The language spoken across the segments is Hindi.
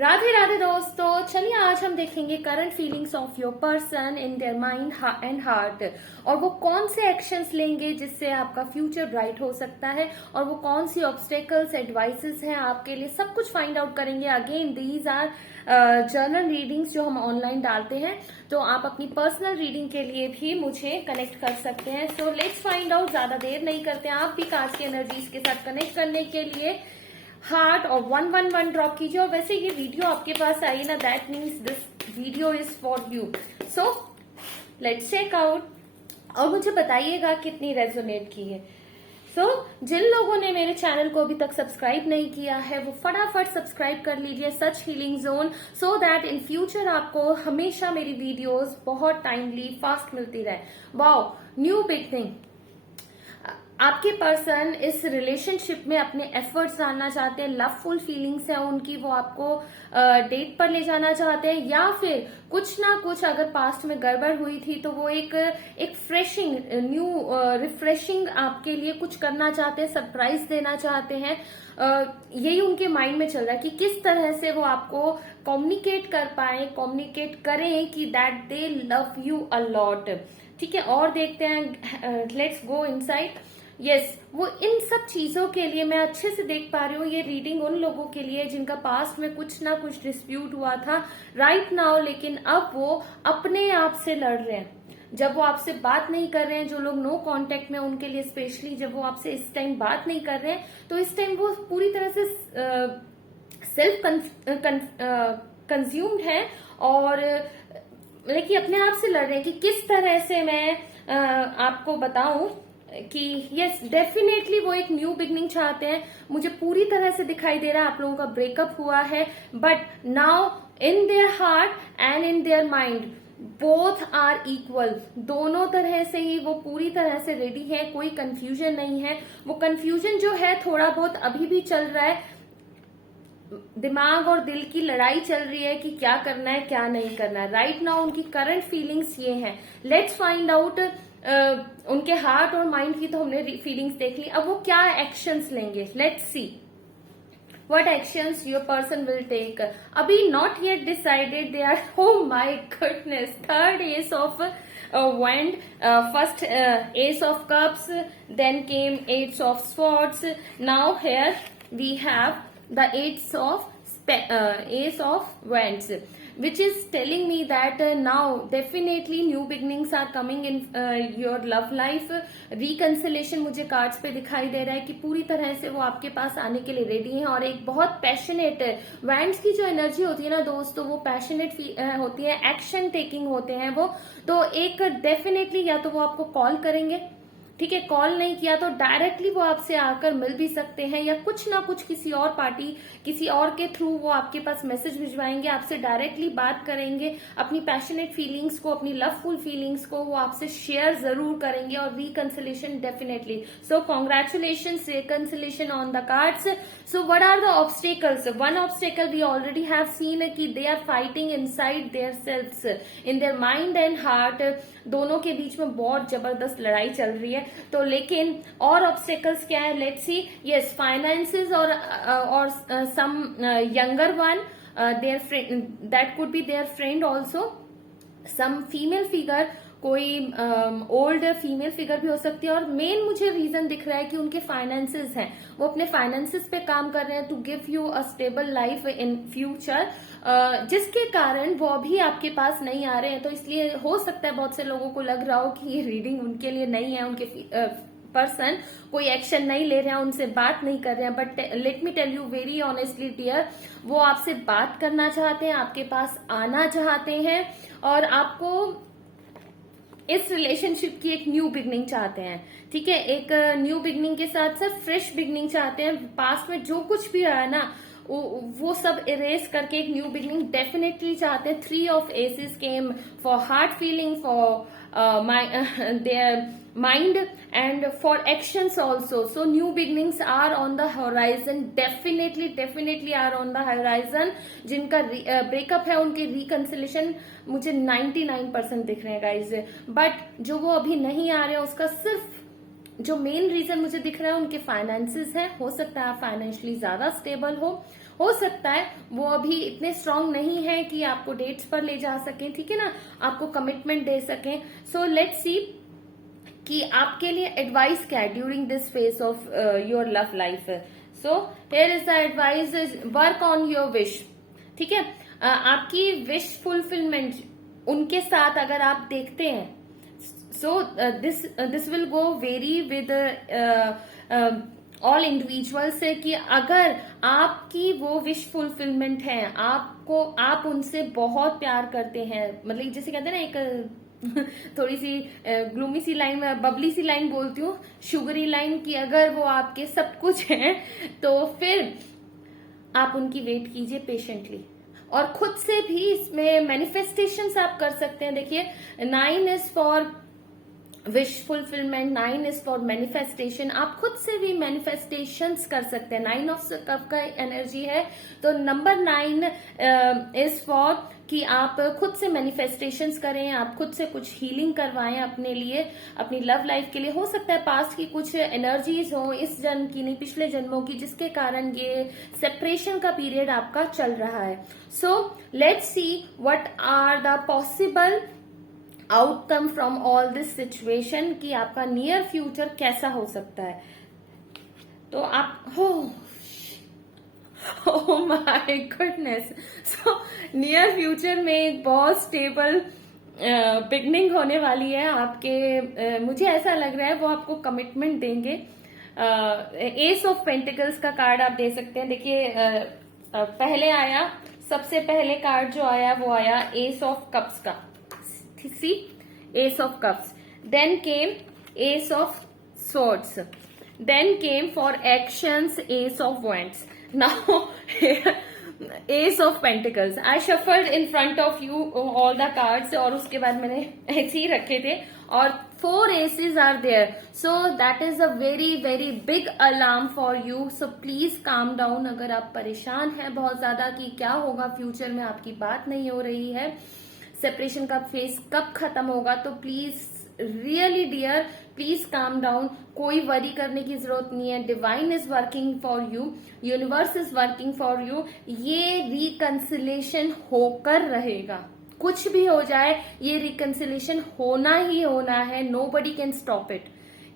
राधे राधे दोस्तों, चलिए आज हम देखेंगे current feelings of your person in their mind and heart, और वो कौन से एक्शंस लेंगे जिससे आपका फ्यूचर ब्राइट हो सकता है, और वो कौन सी ऑब्स्टेकल्स एडवाइसेस हैं आपके लिए, सब कुछ फाइंड आउट करेंगे। Again these are journal readings जो हम ऑनलाइन डालते हैं, तो आप अपनी पर्सनल रीडिंग के लिए भी मुझे कनेक्ट कर सकते हैं। सो लेट्स फाइंड आउट, ज्यादा देर नहीं करते हैं, आप भी कार्ड्स की एनर्जीज के साथ कनेक्ट करने के लिए हार्ट और 111 ड्रॉप कीजिए। और वैसे ये वीडियो आपके पास आई ना, that means this video is for you. So let's check out और मुझे बताइएगा कितनी रेजोनेट की है। जिन लोगों ने मेरे चैनल को अभी तक सब्सक्राइब नहीं किया है वो फटाफट सब्सक्राइब कर लीजिए, सच healing zone, so that in future आपको हमेशा मेरी वीडियोस बहुत टाइमली फास्ट मिलती रहे। Wow, new beginning. आपके पर्सन इस रिलेशनशिप में अपने एफर्ट्स डालना चाहते हैं, लवफुल फीलिंग्स है उनकी, वो आपको डेट पर ले जाना चाहते हैं, या फिर कुछ ना कुछ अगर पास्ट में गड़बड़ हुई थी तो वो एक फ्रेशिंग न्यू रिफ्रेशिंग आपके लिए कुछ करना चाहते हैं, सरप्राइज देना चाहते हैं। यही उनके माइंड में चल रहा है कि किस तरह से वो आपको कम्युनिकेट कर पाए, कम्युनिकेट करें कि that they love you a lot. ठीक है, और देखते हैं, लेट्स गो इनसाइड। यस, वो इन सब चीजों के लिए मैं अच्छे से देख पा रही हूँ। ये रीडिंग उन लोगों के लिए जिनका पास्ट में कुछ ना कुछ डिस्प्यूट हुआ था राइट नाउ, लेकिन अब वो अपने आप से लड़ रहे हैं। जब वो आपसे बात नहीं कर रहे हैं, जो लोग नो कांटेक्ट में, उनके लिए स्पेशली जब वो आपसे इस टाइम बात नहीं कर रहे हैं, तो इस टाइम वो पूरी तरह से सेल्फ कंज्यूम्ड है, और लेकिन अपने आप से लड़ रहे हैं कि किस तरह से मैं आपको बताऊं कि यस डेफिनेटली वो एक न्यू बिगनिंग चाहते हैं। मुझे पूरी तरह से दिखाई दे रहा है आप लोगों का ब्रेकअप हुआ है, but now in their heart and in their mind both are equal. दोनों तरह से ही वो पूरी तरह से रेडी है, कोई कंफ्यूजन नहीं है। वो कंफ्यूजन जो है थोड़ा बहुत अभी भी चल रहा है, दिमाग और दिल की लड़ाई चल रही है कि क्या करना है क्या नहीं करना है। राइट नाउ उनकी करंट फीलिंग्स ये हैं। लेट्स फाइंड आउट उनके हार्ट और माइंड की तो हमने फीलिंग्स देख ली, अब वो क्या एक्शंस लेंगे। Let's see what actions your person will take. अभी not yet decided, they are, oh my goodness, third ace of wand, first ace of cups, then came eight of swords, now here we have the ace of wands, which is telling me that now definitely new beginnings are coming in your love life. Reconciliation मुझे कार्ड्स पे दिखाई दे रहा है कि पूरी तरह से वो आपके पास आने के लिए रेडी हैं, और एक बहुत पैशनेट वैंड्स की जो एनर्जी होती है ना दोस्तों, वो पैशनेट होती है, एक्शन टेकिंग होते हैं वो। तो एक डेफिनेटली या तो वो आपको कॉल करेंगे, ठीक है, कॉल नहीं किया तो डायरेक्टली वो आपसे आकर मिल भी सकते हैं, या कुछ ना कुछ किसी और पार्टी, किसी और के थ्रू वो आपके पास मैसेज भिजवाएंगे, आपसे डायरेक्टली बात करेंगे, अपनी पैशनेट फीलिंग्स को, अपनी लवफुल फीलिंग्स को वो आपसे शेयर जरूर करेंगे, और reconciliation definitely. So congratulations, reconciliation on the cards. So what are the obstacles? One obstacle we already have seen कि they are fighting inside their selves, in their mind and heart. दोनों के बीच में बहुत जबरदस्त लड़ाई चल रही है। तो लेकिन और ऑब्स्टेकल्स क्या है? Let's see. यस, फाइनेंसेस और some younger one, their friend, that could be their friend also, some female figure, कोई ओल्ड फीमेल फिगर भी हो सकती है। और मेन मुझे रीजन दिख रहा है कि उनके फाइनेंसेस हैं, वो अपने फाइनेंसेस पे काम कर रहे हैं to give you a stable life in future, जिसके कारण वो अभी आपके पास नहीं आ रहे हैं। तो इसलिए हो सकता है बहुत से लोगों को लग रहा हो कि ये रीडिंग उनके लिए नहीं है, उनके पर्सन कोई एक्शन नहीं ले रहे हैं, उनसे बात नहीं कर रहे हैं। But let me tell you very honestly dear, वो आपसे बात करना चाहते हैं, आपके पास आना चाहते हैं, और आपको इस रिलेशनशिप की एक न्यू बिगनिंग चाहते हैं। ठीक है, एक न्यू बिगनिंग के साथ साथ फ्रेश बिगनिंग चाहते हैं। पास्ट में जो कुछ भी रहा ना वो सब इरेज करके एक न्यू बिगनिंग डेफिनेटली चाहते हैं। 3 of aces came for heart feeling, for their mind and for actions also. So new beginnings are on the horizon, definitely are on the horizon. जिनका ब्रेकअप है उनके रिकंसिलेशन मुझे 99% दिख रहे हैं गाइज, बट जो वो अभी नहीं आ रहे हैं उसका सिर्फ जो मेन रीजन मुझे दिख रहा है उनके फाइनेंसेस है। हो सकता है आप फाइनेंशियली ज्यादा स्टेबल हो हो सकता है वो अभी इतने स्ट्रांग नहीं है कि आपको डेट्स पर ले जा सकें, ठीक है ना, आपको कमिटमेंट दे सकें। सो लेट्स सी कि आपके लिए एडवाइस क्या है during this phase of your love life. So here is the advice, work on your wish, ठीक है। आपकी विश फुलफिलमेंट उनके साथ अगर आप देखते हैं, so this will go very with all individuals, कि अगर आपकी वो विश फुलफिलमेंट है, आपको आप उनसे बहुत प्यार करते हैं, मतलब जैसे कहते हैं ना एक थोड़ी सी ग्लूमी सी लाइन में बबली सी लाइन बोलती हूँ, शुगरी लाइन, की अगर वो आपके सब कुछ है तो फिर आप उनकी वेट कीजिए पेशेंटली, और खुद से भी इसमें मैनिफेस्टेशंस आप कर सकते हैं। देखिए 9 is for wish fulfilment, 9 is for manifestation. आप खुद से भी मैनिफेस्टेशंस कर सकते हैं। 9 ऑफ कप का एनर्जी है, तो नंबर 9 इज फॉर कि आप खुद से मैनिफेस्टेशंस करें, आप खुद से कुछ हीलिंग करवाएं अपने लिए, अपनी लव लाइफ के लिए। हो सकता है पास्ट की कुछ एनर्जीज हो, इस जन्म की नहीं पिछले जन्मों की, जिसके कारण ये सेपरेशन का पीरियड आपका चल रहा है। So let's see what are the possible outcome from all this situation, कि आपका नियर फ्यूचर कैसा हो सकता है। तो आप oh my goodness, so near future में एक बहुत स्टेबल बिगनिंग होने वाली है आपके। मुझे ऐसा लग रहा है वो आपको कमिटमेंट देंगे। एस ऑफ पेंटिकल्स का कार्ड आप दे सकते हैं। देखिए पहले आया, सबसे पहले कार्ड जो आया वो आया एस ऑफ कप्स का, see ace of cups, then came ace of swords, then came for actions ace of wands. Now ace of pentacles, I shuffled in front of you all the cards, और उसके बाद मैंने ऐसे ही रखे थे, और 4 aces are there, so that is a very very big alarm for you, so please calm down। अगर आप परेशान हैं बहुत ज्यादा कि क्या होगा फ्यूचर में, आपकी बात नहीं हो रही है, सेपरेशन का फेस कब खत्म होगा, तो please really dear please calm down. कोई वरी करने की जरूरत नहीं है। Divine is working for you, universe is working for you. ये रिकंसिलेशन होकर रहेगा, कुछ भी हो जाए ये रिकंसिलेशन होना ही होना है। Nobody can stop it,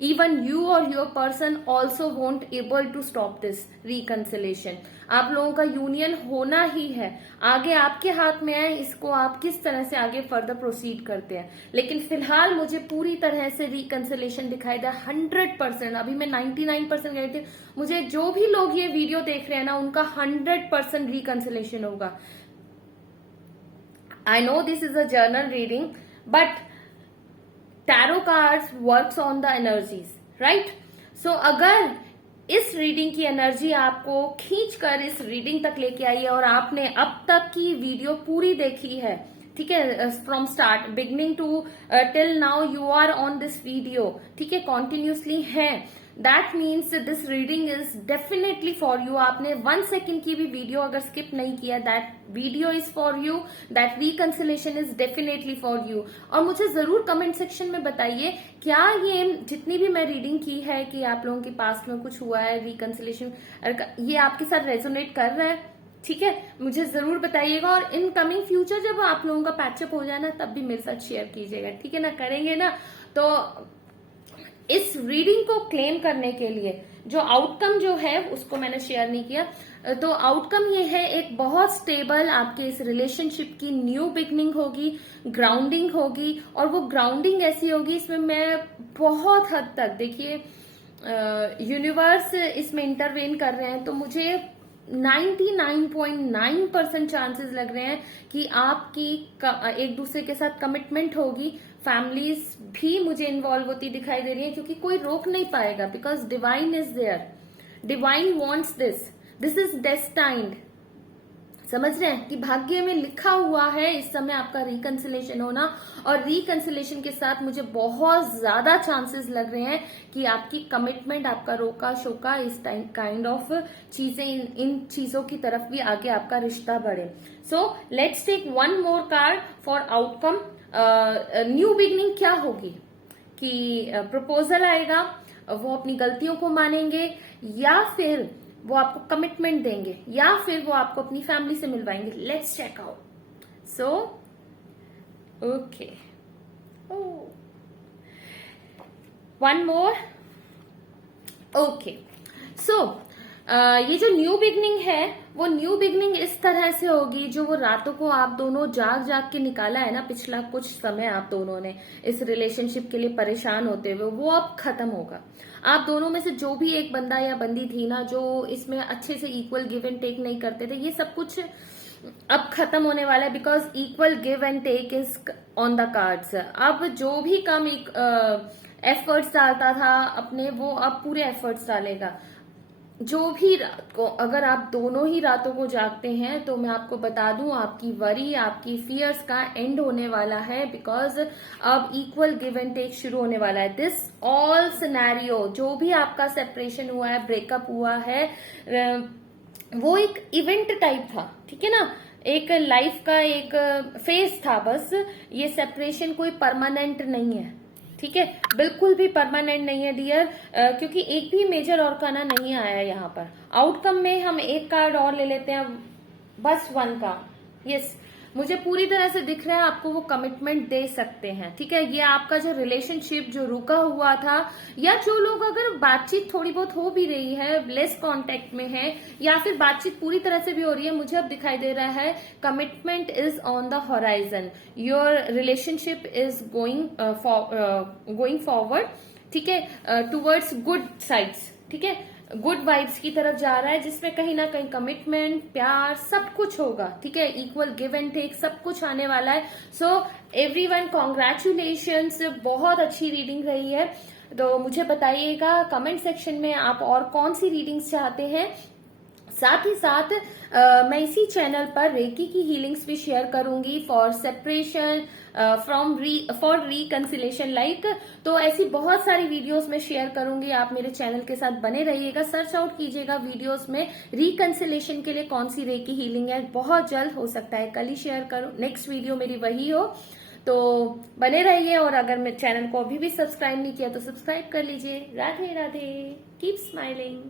even you और your person also won't able to stop this reconciliation. आप लोगों का यूनियन होना ही है, आगे आपके हाथ में है, इसको आप किस तरह से आगे फर्दर प्रोसीड करते हैं। लेकिन फिलहाल मुझे पूरी तरह से रिकंसिलेशन दिखाई दे 100%। अभी मैं 99% गई थी, मुझे जो भी लोग ये वीडियो देख रहे हैं ना, उनका 100% रिकंसिलेशन होगा। I know this is a journal reading, but tarot cards works on the energies, right? So अगर इस रीडिंग की एनर्जी आपको खींच कर इस रीडिंग तक लेके आई है, और आपने अब तक की वीडियो पूरी देखी है, ठीक है, from start beginning to till now you are on this video, ठीक है, कॉन्टिन्यूसली है, that means this reading is definitely for you. आपने 1 सेकेंड की भी वीडियो अगर स्किप नहीं किया, that video is for you, that reconciliation is definitely for you. और मुझे जरूर कमेंट सेक्शन में बताइए, क्या ये जितनी भी मैं रीडिंग की है कि आप लोगों के पास्ट में कुछ हुआ है रिकंसिलेशन, ये आपके साथ रेजोनेट कर रहा है, ठीक है, मुझे जरूर बताइएगा। और इन कमिंग फ्यूचर जब आप लोगों का पैचअप हो जाए ना, तब भी मेरे साथ शेयर कीजिएगा, ठीक है ना, करेंगे ना। तो इस रीडिंग को क्लेम करने के लिए जो आउटकम जो है उसको मैंने शेयर नहीं किया, तो आउटकम ये है, एक बहुत स्टेबल आपके इस रिलेशनशिप की न्यू बिगनिंग होगी, ग्राउंडिंग होगी, और वो ग्राउंडिंग ऐसी होगी, इसमें मैं बहुत हद तक, देखिए यूनिवर्स इसमें इंटरवेन कर रहे हैं, तो मुझे 99.9% चांसेस लग रहे हैं कि आपकी एक दूसरे के साथ कमिटमेंट होगी। फैमिलीज भी मुझे इन्वॉल्व होती दिखाई दे रही है, क्योंकि कोई रोक नहीं पाएगा, because divine is there, divine wants this, this is destined. समझ रहे हैं कि भाग्य में लिखा हुआ है इस समय आपका रिकंसिलेशन होना, और रिकंसिलेशन के साथ मुझे बहुत ज्यादा चांसेस लग रहे हैं कि आपकी कमिटमेंट, आपका रोका शोका, इस टाइम काइंड ऑफ चीजें, इन चीजों की तरफ भी आगे आपका रिश्ता बढ़े। So let's take 1 more card for outcome. New beginning क्या होगी, कि प्रपोजल आएगा, वो अपनी गलतियों को मानेंगे, या फिर वो आपको कमिटमेंट देंगे या फिर वो आपको अपनी फैमिली से मिलवाएंगे। Let's check out. So okay, one more. Okay, so ये जो न्यू बिगनिंग है वो न्यू बिगनिंग इस तरह से होगी, जो वो रातों को आप दोनों जाग जाग के निकाला है ना पिछला कुछ समय आप दोनों ने इस रिलेशनशिप के लिए परेशान होते हुए, वो अब खत्म होगा। आप दोनों में से जो भी एक बंदा या बंदी थी ना जो इसमें अच्छे से इक्वल गिव एंड टेक नहीं करते थे, ये सब कुछ अब खत्म होने वाला है, because equal give and take is on the cards. अब जो भी कम एफर्ट्स डालता था अपने, वो अब पूरे एफर्ट्स डालेगा। जो भी रात को, अगर आप दोनों ही रातों को जागते हैं तो मैं आपको बता दूं आपकी वरी, आपकी फियर्स का एंड होने वाला है, बिकॉज अब इक्वल गिव एंड टेक शुरू होने वाला है। दिस ऑल सिनेरियो, जो भी आपका सेपरेशन हुआ है, ब्रेकअप हुआ है, वो एक इवेंट टाइप था, ठीक है ना, एक लाइफ का एक फेज था बस। ये सेपरेशन कोई परमानेंट नहीं है, ठीक है, बिल्कुल भी परमानेंट नहीं है डियर, क्योंकि एक भी मेजर ऑर्काना नहीं आया है यहाँ पर। आउटकम में हम एक कार्ड और ले लेते हैं, बस वन का। यस, मुझे पूरी तरह से दिख रहा है आपको वो कमिटमेंट दे सकते हैं, ठीक है। ये आपका जो रिलेशनशिप जो रुका हुआ था, या जो लोग अगर बातचीत थोड़ी बहुत हो भी रही है, लेस कांटेक्ट में है, या फिर बातचीत पूरी तरह से भी हो रही है, मुझे अब दिखाई दे रहा है commitment is on the horizon. Your relationship is going forward, ठीक है, टूवर्ड्स गुड साइड्स, ठीक है, गुड वाइब्स की तरफ जा रहा है, जिसमें कहीं ना कहीं कमिटमेंट, प्यार, सब कुछ होगा, ठीक है, इक्वल गिव एंड टेक सब कुछ आने वाला है। सो एवरीवन कॉन्ग्रेचुलेशंस, बहुत अच्छी रीडिंग रही है। तो मुझे बताइएगा कमेंट सेक्शन में आप और कौन सी रीडिंग्स चाहते हैं। साथ ही साथ मैं इसी चैनल पर रेकी की हीलिंग्स भी शेयर करूंगी for separation, for reconciliation like. तो ऐसी बहुत सारी वीडियोस में शेयर करूंगी, आप मेरे चैनल के साथ बने रहिएगा। सर्च आउट कीजिएगा वीडियोस में रिकंसिलेशन के लिए कौन सी रेकी हीलिंग है, बहुत जल्द, हो सकता है कल ही शेयर करूं, नेक्स्ट वीडियो मेरी वही हो। तो बने रहिए, और अगर मेरे चैनल को अभी भी सब्सक्राइब नहीं किया तो सब्सक्राइब कर लीजिए। Radhe Radhe, keep smiling.